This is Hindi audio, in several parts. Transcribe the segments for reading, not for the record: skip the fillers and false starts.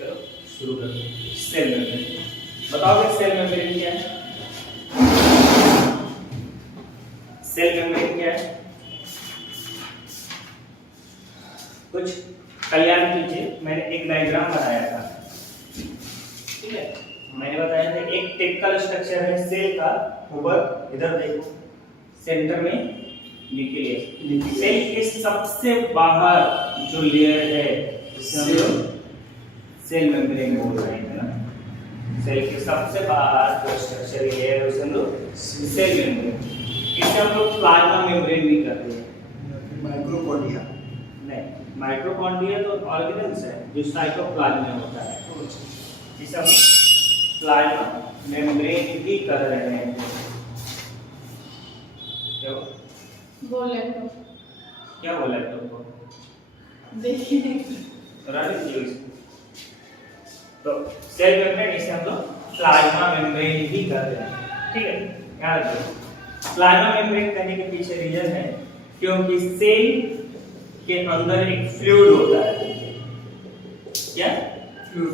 चलो शुरू करते हैं। सेल मेम्ब्रेन बताओगे सेल मेम्ब्रेन क्या है? सेल मेम्ब्रेन क्या है? कुछ कल्याण कीजिए। मैंने एक डायग्राम बनाया था, ठीक है। मैंने बताया था एक टिपिकल स्ट्रक्चर है सेल का। ऊपर इधर देखो, सेंटर में न्यूक्लियस। सेल के सबसे बाहर जो लेयर है उसे हम लोग सेल मेम्ब्रेन बोल रहे हैं ना। सेल के सबसे बाहर जो स्ट्रक्चर लेयर है उसे हम लोग सेल मेम्ब्रेन, इसे हम लोग प्लाज्मा मेम्ब्रेन भी कहते हैं। माइक्रोपोडिया नहीं, माइटोकॉन्ड्रिया तो ऑर्गेनेल्स है जो साइटोप्लाज्म में होता है, इसे हम प्लाज्मा मेम्ब्रेन भी कर रहे हैं। क्या बोले तो क्या बोला है तुमको? देखिए तो सेल मेम्ब्रेन इसे हम लोग प्लाज्मा मेम्ब्रेन भी कर रहे हैं, ठीक है। याद रखो प्लाज्मा मेम्ब्रेन कहने के पीछे रीजन है क्योंकि सेल के अंदर एक फ्लूइड होता है। क्या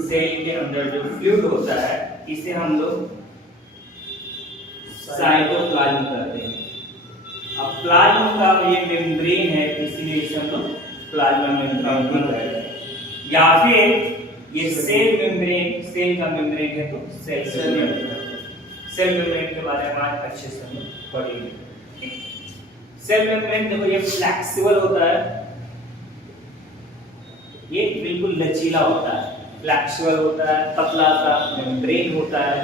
सेल के अंदर जो फ्लूइड होता है इसे हम लोग साइटोप्लाज्म कहते हैं। अब प्लाज्मा का ये मेम्ब्रेन है इसलिए इसे हम लोग प्लाज्मा मेम्ब्रेन भी कहते हैं। या फिर ये सेल मेम्ब्रेन, सेल का मेम्ब्रेन है तो सेल सेल मेम्ब्रेन के बारे में आज अच्छे से हम पढ़ेंगे। सेल मेम्ब्रेन देखो ये फ्लेक्सिबल होता है, ये बिल्कुल लचीला होता है, फ्लेक्सिबल होता है, पतला सा मेम्ब्रेन होता है,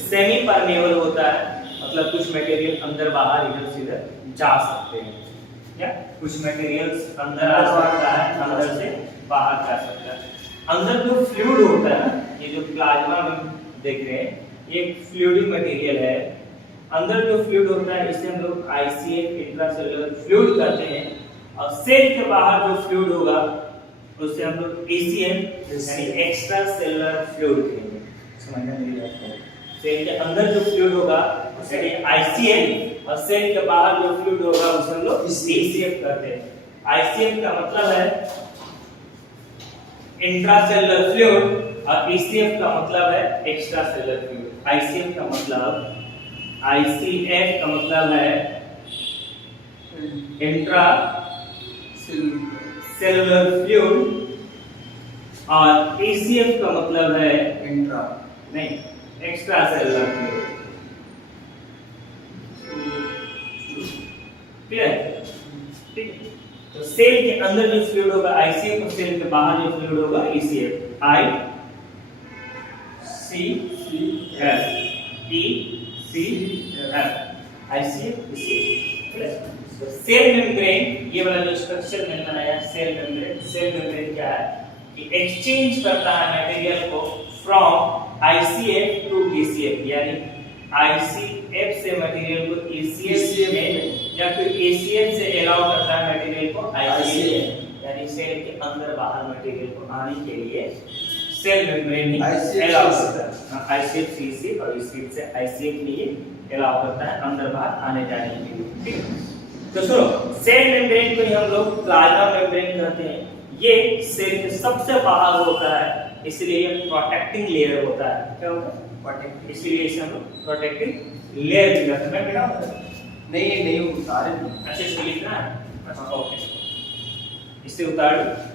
सेमी परमेबल होता है, मतलब कुछ मटेरियल अंदर बाहर इधर से इधर जा सकते हैं। क्या कुछ मटेरियल्स अंदर आ सकता है, अंदर से बाहर जा सकता है। अंदर जो फ्लूइड होता है, ये जो प्लाज्मा में देख रहे हैं, ये फ्लूइडी मटेरियल है। अंदर जो फ्लूइड होता है इसे हम लोग आईसीएफ इंट्रासेलुलर फ्लूइड कहते हैं। और सेल के बाहर जो फ्लूइड होगा उसे हम लोग एसीएफ यानी एक्स्ट्रा सेलुलर फ्लूइड कहेंगे। समझना मेरी बात है। सेल के अंदर जो फ्लूइड होगा उसे आईसीएफ और सेल के बाहर जो फ्लूइड होगा उसे हम लोग एसीएफ कहते हैं। आईसीएफ का मतलब है इंट्रासेलुलर फ्लूइड और एसीएफ का मतलब है एक्स्ट्रा सेलुलर फ्लूइड। आईसीएफ का मतलब आईसीएफ का मतलब है इंट्रा सेलुलर फ्लूइड और एसीएफ का मतलब है इंट्रा नहीं एक्स्ट्रा सेलुलर फ्लूइड। ठीक है, ठीक है। तो सेल के अंदर जो फ्लूइड होगा आईसीएफ और सेल के बाहर जो फ्लूइड होगा ECF. I C F E C F ICF ECF. Cell membrane ये वाला जो स्ट्रक्चर मैंने बनाया सेल मेम्ब्रेन, सेल मेम्ब्रेन क्या है कि एक्सचेंज करता है मटेरियल को फ्रॉम आईसीएफ टू एसीएफ, यानी आईसीएफ से मटेरियल को एसीएफ में या फिर एसीएफ से अलाउ करता है मटेरियल को आईसीएफ, यानी सेल के अंदर बाहर मटेरियल को आने के लिए सेल मेम्ब्रेन ही अलाउ करता है। आईसीएफ सीसी और एसीएफ से आईसीएफ लिए अलाउ करता है अंदर बाहर आने जाने के लिए, ठीक है। तो सुनो सेल मेम्ब्रेन को ही हम लोग प्लाज्मा मेम्ब्रेन कहते हैं। ये सेल के सबसे बाहर होता है इसलिए ये प्रोटेक्टिंग लेयर होता है। क्या होता है? प्रोटेक्टिंग, इसलिए इसे हम लोग प्रोटेक्टिंग लेयर भी कहते हैं। मैं बेटा नहीं उतारे अच्छे से लिखना है। अच्छा ओके, इसे उतार दो।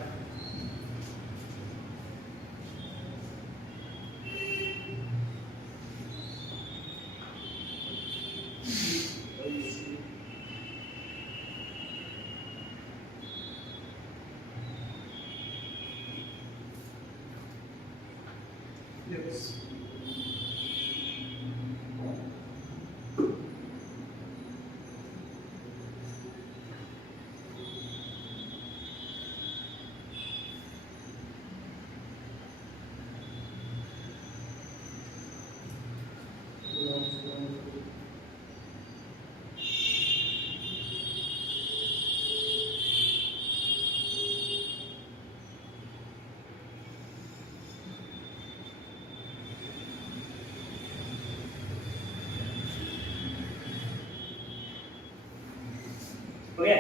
हो गया?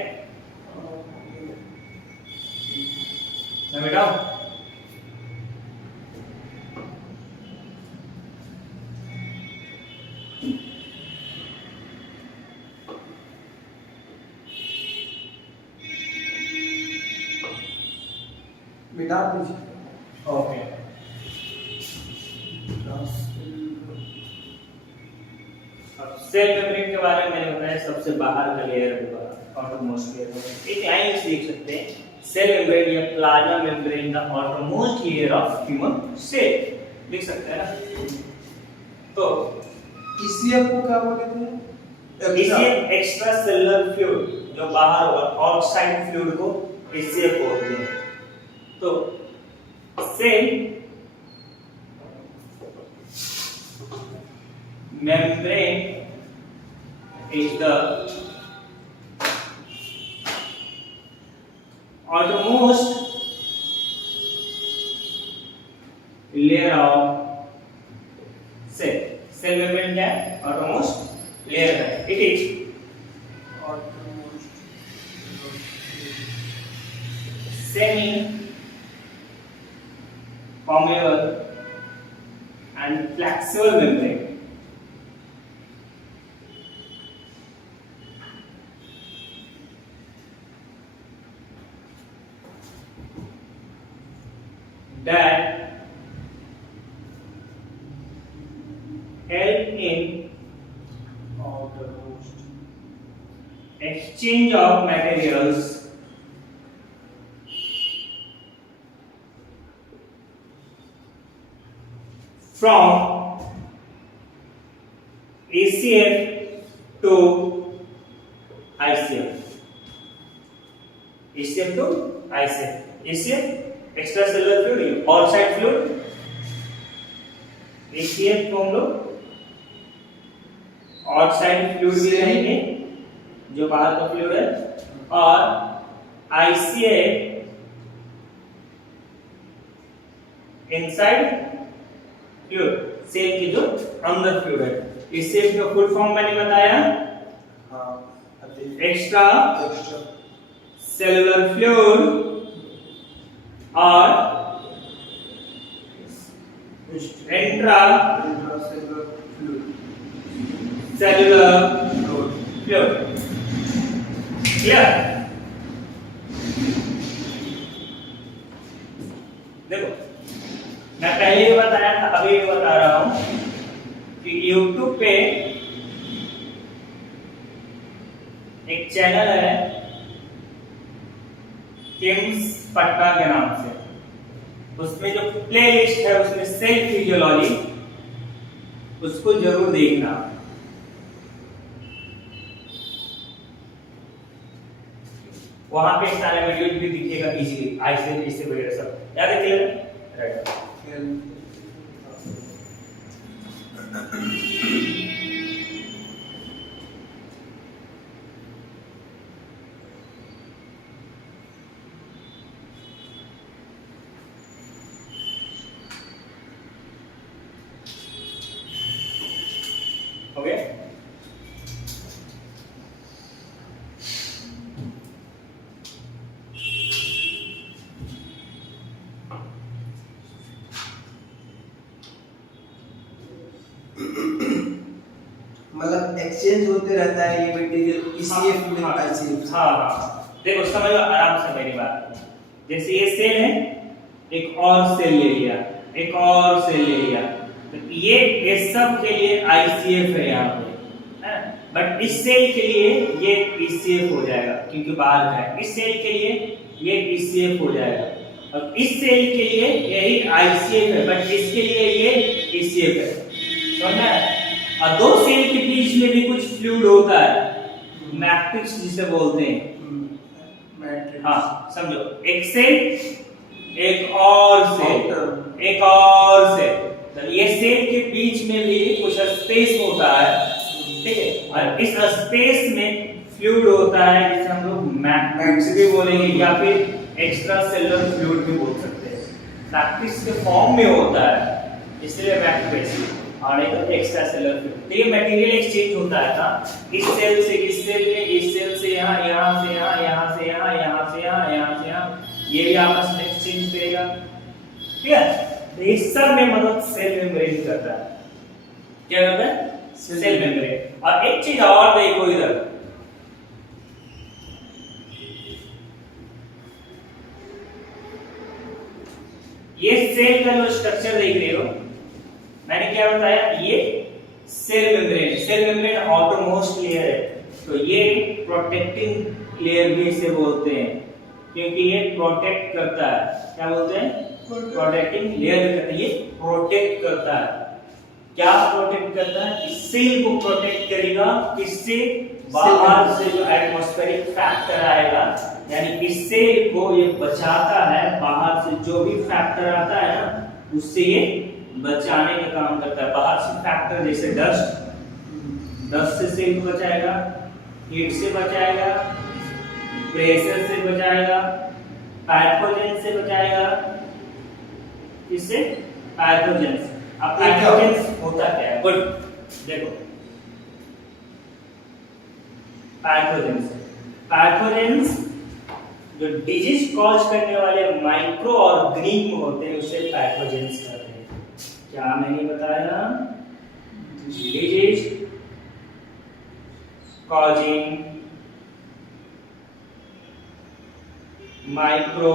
मैं बेटा मिटा दीजिए। ओके। अब सेल मेम्ब्रेन के बारे में मैंने बताया सबसे बाहर का लेयर होगा, आउटरमोस्ट लेयर होगा। एक लाइन से लिख सकते हैं, सेल मेम्ब्रेन या plasma membrane the outermost layer of human cell, लिख सकते हैं ना। तो ईसीएम को क्या बोलते हैं? ईसीएम एक्स्ट्रा सेलुलर फ्लूइड, जो बाहर होगा आउटसाइड फ्लूइड को ईसीएम बोलते हैं। तो cell membrane is the outermost layer of cell. Cell membrane क्या है? outermost layer है. It is semi permeable and flexible membrane. That help in exchange of materials from ACF to ICF. ACF to ICF. ACF extracellular fluid, outside fluid. ACF को हम लोग आउटसाइड फ्लूइड भी कहेंगे, जो बाहर का फ्लूइड है, और ICF इनसाइड फ्लूइड, सेल की जो अंदर फ्लूइड है। ACF का फुल फॉर्म मैंने बताया, एक्स्ट्रा सेलुलर फ्लूइड और इंट्रा सेलुलर फ्लूइड। क्लियर? देखो, मैं पहले भी बताया था, अभी भी बता रहा हूं कि YouTube पे एक चैनल है किम्स पटना के नाम से, उसमें जो प्लेलिस्ट है उसमें सेल फिजियोलॉजी, उसको जरूर देखना। वहां पे सारे वीडियो भी दिखेगा इजीली, आईसीएफ इससे वगैरह सब याद है। क्लियर? राइट। ओके, मतलब एक्सचेंज होते रहता है ये मटेरियल ईसीएफ में आईसीएफ। हाँ, देखो समझो आराम से मेरी बात। जैसे ये सेल है, एक और सेल ले लिया, एक और सेल ले लिया, तो ये सब के लिए आईसीएफ है यहाँ पे, है? बट इस सेल के लिए ये ईसीएफ हो जाएगा क्योंकि बाहर का है। इस सेल के लिए ये ईसीएफ हो जाएगा, और इस सेल के लिए यही आईसीएफ है, बट इसके लिए ये ईसीएफ है। समझना है? और दो सेल के बीच में भी कुछ फ्लूइड होता है, मैट्रिक्स जिसे बोलते हैं। हाँ, समझो, एक सेल, एक और सेल, एक और सेल, तो ये सेल के बीच में भी कुछ स्पेस होता है, ठीक है? और इस स्पेस में फ्लूइड होता है जिसे हम लोग मैट्रिक्स भी बोलेंगे या फिर एक्स्ट्रा सेलुलर फ्लूइड भी बोल सकते हैं। मैट्रिक्स के फॉर्म में होता है, इसलिए मैट्रिक्स, और एक एक्स्ट्रा सेलुलर फ्लूइड। तो ये मटेरियल एक्सचेंज होता है ना, इस सेल से इस सेल में, इस सेल से यहाँ, यहाँ से यहाँ, यहाँ से यहाँ, यहाँ से यहाँ, यहाँ से यहाँ, ये भी आपस में एक्सचेंज करेगा। ठीक है? तो इस सब में मदद सेल मेम्ब्रेन करता है। क्या करता है? Cell membrane. और एक चीज और देखो इधर, ये सेल का जो स्ट्रक्चर देख रहे हो, मैंने क्या बताया, ये cell membrane, cell membrane outermost layer है, तो ये प्रोटेक्टिंग लेयर भी इसे बोलते हैं, क्योंकि ये प्रोटेक्ट करता है। क्या बोलते हैं? प्रोटेक्टिंग लेयर कहते हैं, ये प्रोटेक्ट करता है। क्या प्रोटेक्ट करता है? इस सेल को प्रोटेक्ट करेगा, किससे? बाहर से जो एटमॉस्फेरिक फैक्टर आएगा, यानी इस सेल को ये बचाता है, बाहर से जो भी फैक्टर आता है ना, उससे ये बचाने का काम करता है। बाहर से फैक्टर जैसे डस्ट से सेल को बचाएगा, हीट से बचाएगा, प्रेशर से बचाएगा, पैथोजन से बचाएगा, इससे पैथोजन से। अब पैथोजन होता क्या है? गुड, देखो पैथोजेंस जो डिजीज कॉज करने वाले माइक्रो ऑर्गेनिज्म होते हैं उसे पैथोजेंस कहते हैं। क्या मैंने बताया? डिजीज कॉजिंग माइक्रो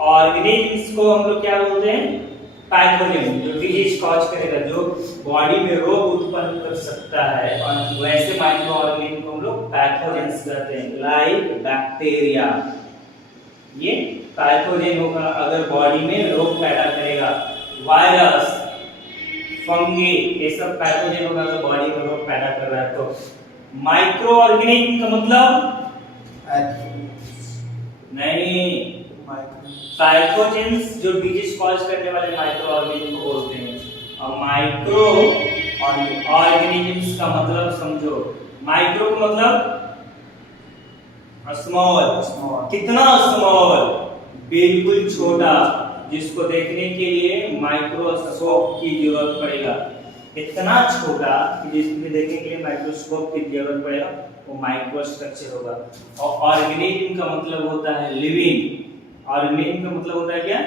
ऑर्गेनिज्म को हम लोग क्या बोलते हैं? पैथोजन। जो डिजीज कॉज करेगा, जो बॉडी में रोग उत्पन्न कर सकता है, और वैसे माइक्रो ऑर्गेनिज्म को हम लोग पैथोजेंस कहते हैं। लाइक बैक्टीरिया, ये पैथोजन होगा अगर बॉडी में रोग पैदा करेगा। वायरस, फंगी, ये सब पैथोजन होगा तो बॉडी में रोग पैदा कर रहा है। तो माइक्रो ऑर्गेनिज्म का मतलब नहीं, पैथोजेंस जो डिजीज कॉज करने वाले माइक्रो ऑर्गेनिज्म को बोलते हैं। और माइक्रो ऑर्गेनिज्म्स का मतलब समझो, माइक्रो का मतलब स्मॉल। कितना स्मॉल? बिल्कुल छोटा, जिसको देखने के लिए माइक्रोस्कोप की जरूरत पड़ेगा। इतना छोटा कि जिसको देखने के लिए माइक्रोस्कोप की जरूरत पड़ेगा, वो माइक्रो स्ट्रक्चर होगा। और ऑर्गेनिज्म का मतलब होता है लिविंग। ऑर्गेनिज्म का मतलब होता है क्या?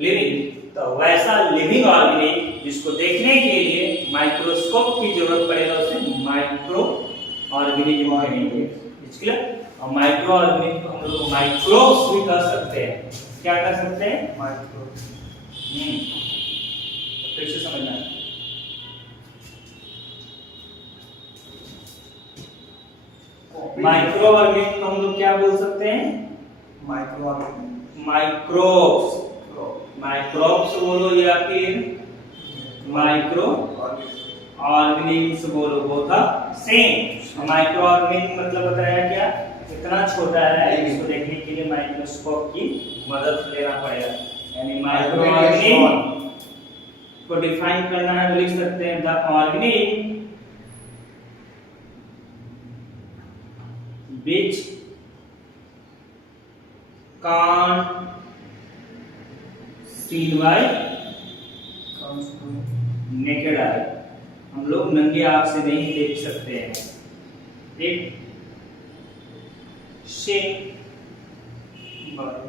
लिविंग। तो वैसा लिविंग ऑर्गेनिज्म जिसको देखने के लिए माइक्रोस्कोप की जरूरत पड़ेगा, उसे माइक्रो ऑर्गेनिज्म कहेंगे। क्लियर? और माइक्रो ऑर्गेनिज्म को हम लोग माइक्रोब्स भी कह सकते हैं। क्या कर सकते हैं? माइक्रो। तो फिर से समझना है। माइक्रो ऑर्गेनिज्म को हम लोग क्या बोल सकते हैं? Micro organism, microbes. माइक्रोब्स बोलो या फिर माइक्रो ऑर्गेनिज्म बोलो, both are same. Microorganism मतलब बताया क्या? इतना छोटा है, इसको देखने के लिए माइक्रोस्कोप की मदद लेना पड़ेगा। यानी माइक्रो ऑर्गेनिज्म को डिफाइन करना है तो लिख सकते हैं the organism which can't seen by naked eye, हम लोग नंगे आंख से नहीं देख सकते हैं। ठीक?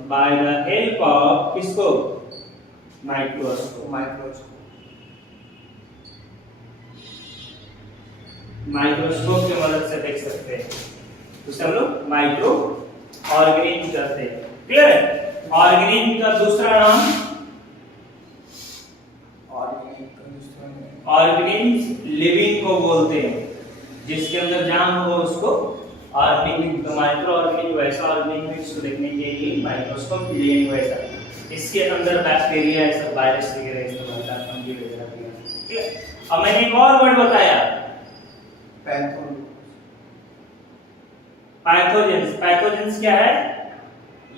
by the help of किसको? माइक्रोस्कोप। माइक्रोस्कोप की मदद से देख सकते हैं, उसे हम लोग माइक्रो ऑर्गेनिज्म कहते हैं। क्लियर है? ऑर्गेनिज्म का दूसरा नाम ऑर्गेनिज्म लिविंग को बोलते हैं। जिसके अंदर जान हो उसको ऑर्गेनिज्म। माइक्रो ऑर्गेनिज्म वैसा ऑर्गेनिज्म जिसको देखने के लिए माइक्रोस्कोप की लिए वैसा। इसके अंदर बैक्टीरिया, ऐसा वायरस वगैरह इस्तेमाल होता है, फंगी वगैरह। ठीक है? अब मैंने एक और वर्ड बताया, पैथोजेंस। पैथोजेंस क्या है?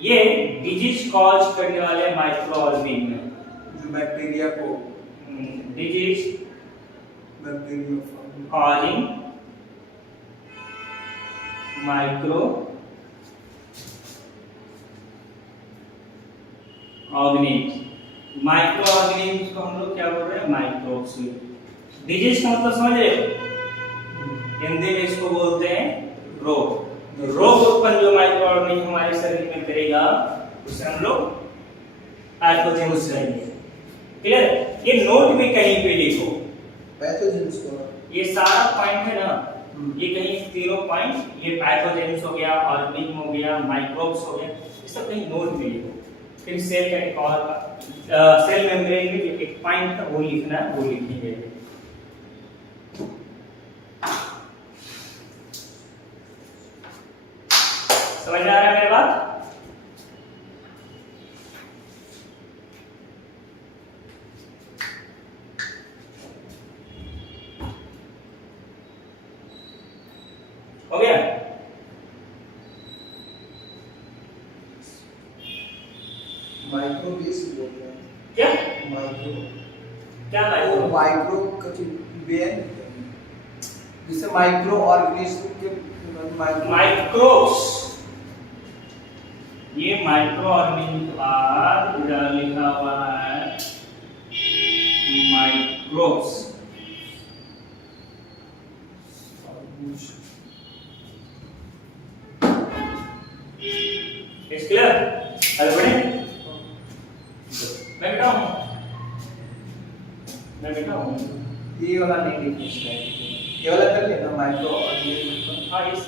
ये डिजीज कॉज करने वाले माइक्रो ऑर्गेनिज्म है, जो बैक्टीरिया को disease causing micro organism. Micro organism को हम लोग क्या बोल रहे हैं? माइक्रोब्स। डिजीज का मतलब समझ रहे हो? हिंदी में इसको बोलते हैं रोग। रोग उत्पन्न जो माइक्रो ऑर्गेनिज्म हमारे शरीर में करेगा उसे हम लोग पैथोजेंस कहेंगे। क्लियर? ये नोट में कहीं पे लिखो, पैथोजेंस को। ये सारा पॉइंट है ना, ये कहीं तीनों पॉइंट, ये पैथोजेंस हो गया, ऑर्गेनिज्म हो गया, माइक्रोब्स हो गया, ये सब कहीं नोट में लिखो। फिर सेल का एक और सेल मेम्ब्रेन में जो एक पॉइंट है वो लिखना है, वो लिखेंगे। समझ में आ रहा है मेरी बात? हो गया? माइक्रो बेस बोल रहे हैं। क्या माइक्रो क्या वो माइक्रो? माइक्रो का जो बेन जैसे माइक्रो ऑर्गेनिज्म के माइक्रो माइक्रोब्स, ये माइक्रो ऑर्गेनिज्म के बाद इधर लिखा हुआ है माइक्रोब्स। It's clear? अरे बड़े मैं बेटा हूँ, मैं बेटा हूँ। ये वाला नहीं लिखना है, ये वाला कर लेना माइक्रो ऑर्गेनिज्म हाँ इस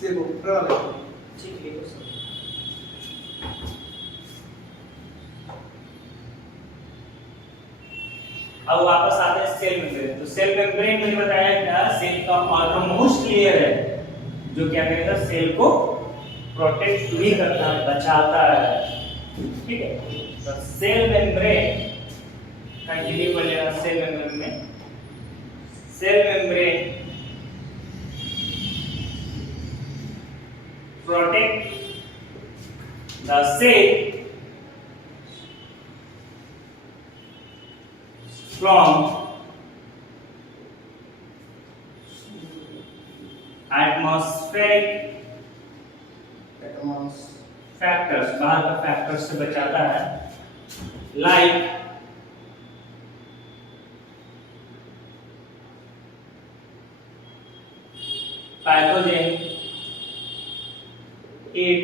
से ऊपर वाला ठीक है तो सब। अब वापस आते हैं सेल मेम्ब्रेन। तो सेल मेम्ब्रेन मैंने बताया क्या, सेल का ऑलमोस्ट लेयर है जो क्या करेगा, सेल को प्रोटेक्ट भी करता है, बचाता है। ठीक है, तो सेल मेम्ब्रेन कंटिन्यू कर लेना। सेल मेम्ब्रेन में cell membrane protect the cell from atmospheric factors, बाहर का फैक्टर्स से बचाता है, like pathogen, heat,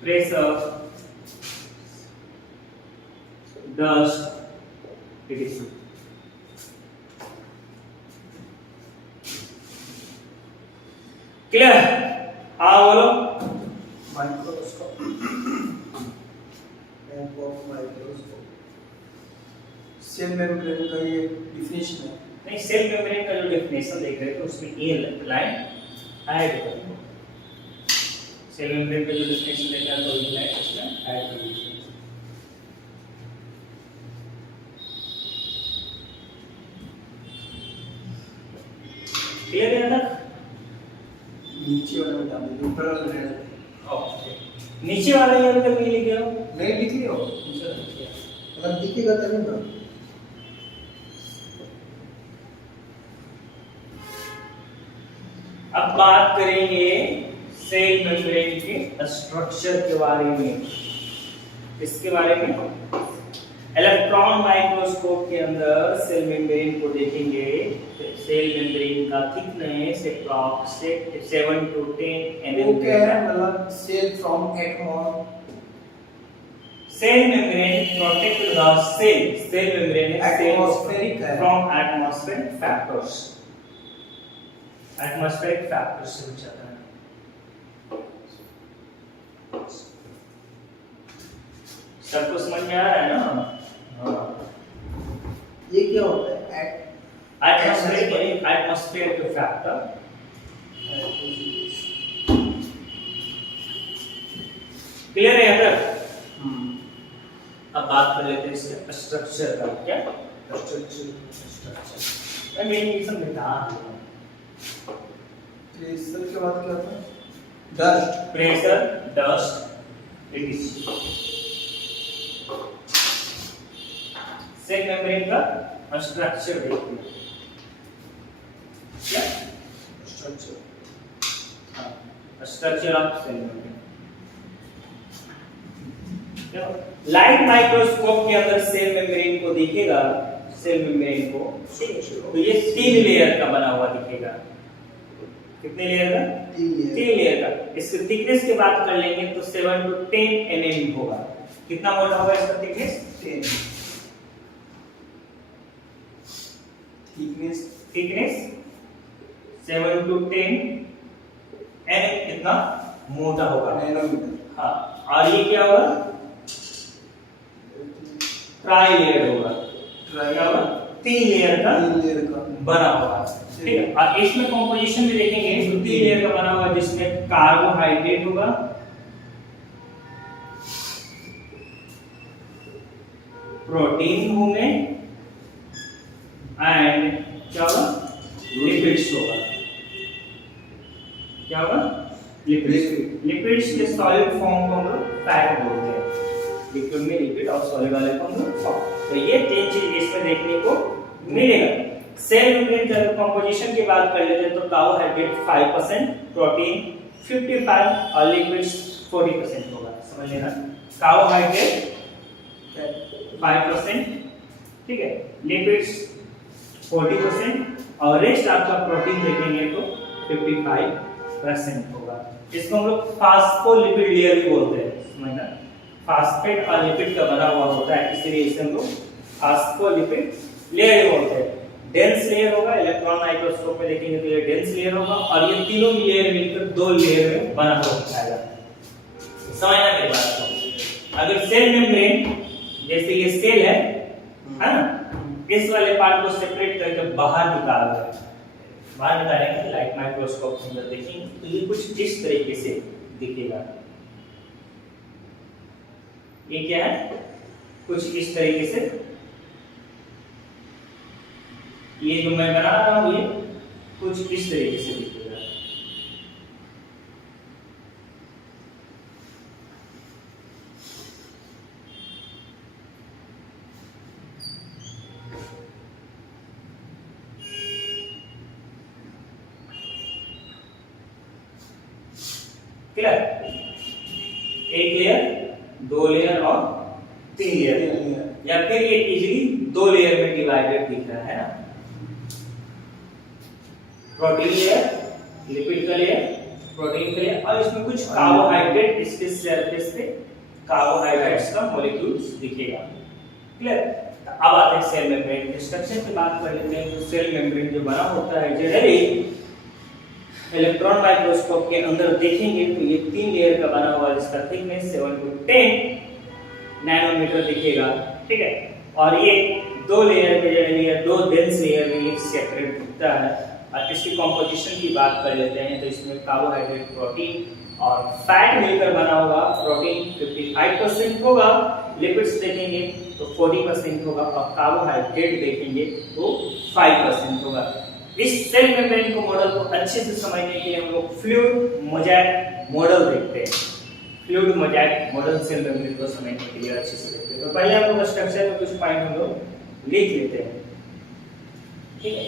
pressure, dust, etc. Clear? हाँ बोलो। माइक्रोस्कोप सेल मेम्ब्रेन का ये डिफिनेशन है। नहीं, सेल मेम्ब्रेन का जो डेफिनेशन देख रहे थे उसमें ये लाइन ऐड कर दो। सेल मेम्ब्रेन का जो डेफिनेशन देख रहे हैं तो ये लाइन इसमें ऐड कर दीजिए। क्लियर है ना? नीचे वाला में डाल दो, ऊपर वाला में रहने दो। ओके, नीचे वाला ये अभी तक नहीं लिखे हो? नहीं लिख लियो, अगर दिखेगा तभी ना। अब बात करेंगे सेल मेम्ब्रेन के स्ट्रक्चर के बारे में। इसके बारे में इलेक्ट्रॉन माइक्रोस्कोप के अंदर सेल मेम्ब्रेन को देखेंगे। सेल मेम्ब्रेन का थिकनेस अप्रॉक्सिमेट 7 to 10 वो mm क्या है, मतलब सेल फ्रॉम एटमॉस cell membrane protect the cell membrane atmospheric है from atmospheric factors, atmospheric factors से बचाता है। सबको समझ में आ रहा है ना? ये क्या होता है? Atmospheric factor. क्लियर है अगर? अब बात कर लेते हैं इसके स्ट्रक्चर का। क्या स्ट्रक्चर मैं मेन बता प्रेशर के बाद क्या होता है? Dust, pressure, dust, etc। Cell membrane का स्ट्रक्चर देखिए। क्या structure? Structure of cell membrane. Light microscope के अंदर सेल मेम्ब्रेन को दिखेगा, सेल मेम्ब्रेन को तो ये 3 लेयर का बना हुआ दिखेगा। कितने लेयर का? 3 लेयर का। इसके थिकनेस की बात कर लेंगे तो 7 to 10 mm होगा। कितना मोटा होगा इसका थिकनेस? 10। Thickness 7 to 10 mm। कितना? मोटा होगा। नैनोमीटर। हाँ, और ये क्या होगा? ट्राई लेयर होगा। क्या होगा? 3 लेयर का बना हुआ। ठीक है, और इसमें कंपोजिशन भी देखेंगे तो 3 लेयर का बना हुआ, जिसमें कार्बोहाइड्रेट होगा, प्रोटीन होंगे एंड क्या होगा? लिपिड्स होगा। क्या होगा? लिपिड्स के सॉलिड फॉर्म को हम लोग फैट बोलते हैं। लिक्विड में लिपिड और सॉलिड वाले को हम लोग फॉर्म। तो ये 3 चीज इसमें देखने को मिलेगा। सेल मेम्ब्रेन का कंपोजिशन की बात कर लेते हैं तो कार्बोहाइड्रेट 5%, प्रोटीन 55 और लिपिड्स 40% होगा। समझ लेना, कार्बोहाइड्रेट 5%, ठीक है, लिपिड्स 40% और रेस्ट आपका प्रोटीन देखेंगे तो 55% होगा। इसको हम लोग फास्फोलिपिड लेयर भी बोलते हैं। समझना, फास्फेट और लिपिड का बना हुआ होता है, इसलिए इसे हम लोग फास्फोलिपिड लेयर बोलते हैं। डेंस लेयर होगा, इलेक्ट्रॉन माइक्रोस्कोप में देखेंगे तो ये डेंस लेयर होगा और ये तीनों लेयर मिलकर 2 लेयर में बना हुआ दिखाएगा। समझना मेरी बात को। अगर सेल मेम्ब्रेन जैसे ये सेल है ना, इस वाले पार्ट को सेपरेट करके बाहर निकालेंगे लाइट माइक्रोस्कोप के अंदर देखेंगे तो ये कुछ इस तरीके से दिखेगा। ये क्या है? कुछ इस तरीके से। ये जो मैं बना रहा हूं ये कुछ इस तरीके से दिखेगा। क्लियर? एक लेयर, 2 लेयर और 3 लेयर, या फिर ये इजीली 2 लेयर में डिवाइडेड दिख रहा है ना। प्रोटीन लेयर, लिपिड का लेयर, प्रोटीन का लेयर और इसमें कुछ कार्बोहाइड्रेट, इसके सरफेस पे कार्बोहाइड्रेट्स का मॉलिक्यूल्स दिखेगा। क्लियर? अब आते हैं सेल मेम्ब्रेन के स्ट्रक्चर की बात कर लेते हैं। तो सेल मेम्ब्रेन जो बना होता है जनरली इलेक्ट्रॉन माइक्रोस्कोप के अंदर देखेंगे तो ये 3 लेयर का बना हुआ, जिसका थिकनेस 7 to 10 नैनोमीटर दिखेगा। ठीक है, और ये 2 लेयर के जनरली 2 डेंस लेयर में ये सेपरेट दिखता है। और इसकी कंपोजिशन की बात कर लेते हैं तो इसमें कार्बोहाइड्रेट, प्रोटीन और फैट मिलकर बना होगा। प्रोटीन 55% होगा, लिपिड्स देखेंगे तो 40% होगा और कार्बोहाइड्रेट देखेंगे तो 5% होगा। इस सेल मेम्ब्रेन को मॉडल को अच्छे से समझने के लिए हम लोग फ्लूइड मोज़ेक मॉडल देखते हैं। Fluid mosaic model cell membrane को समझने के लिए अच्छे से देखते हैं। तो पहले हम लोग स्ट्रक्चर में कुछ पॉइंट हम लोग लिख लेते हैं। ठीक है,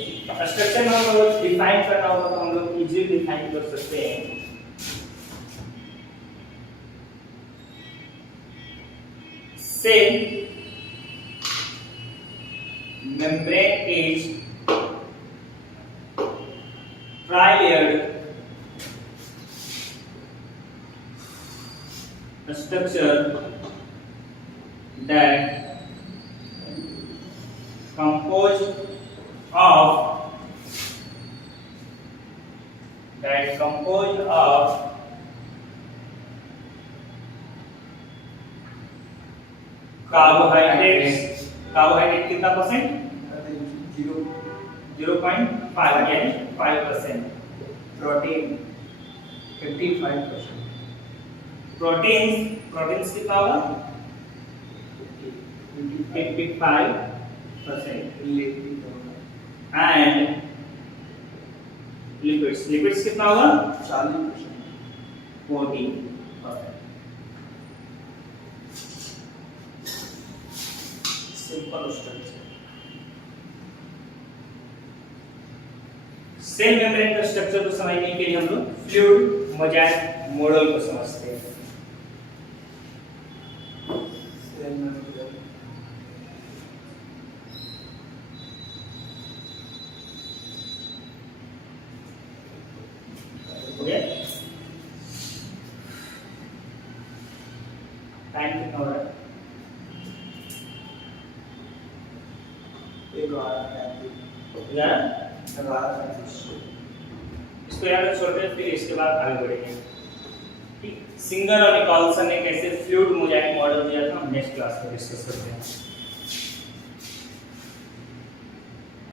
स्ट्रक्चर में हम लोग डिफाइन करना होगा तो हम लोग इजीली डिफाइन कर सकते हैं। Cell membrane is tri-layered structure that composed of carbohydrates कितना परसेंट? 0.5 यानी 5%। प्रोटीन 55%। प्रोटीन्स कितना होगा? 55%। एंड लिपिड्स कितना होगा? 40%। 40%। Simple structure. सेल मेम्ब्रेन का स्ट्रक्चर को समझने के लिए हम लोग फ्लूइड मोज़ेक मॉडल को समझते हैं। हो गया? टाइम कितना हो रहा है? इसको याद छोड़ते हैं, फिर इसके बाद आगे बढ़ेंगे। ठीक, सिंगर और निकोलसन ने कैसे फ्लूइड मोजाइक मॉडल दिया था, हम नेक्स्ट क्लास में डिस्कस करते हैं।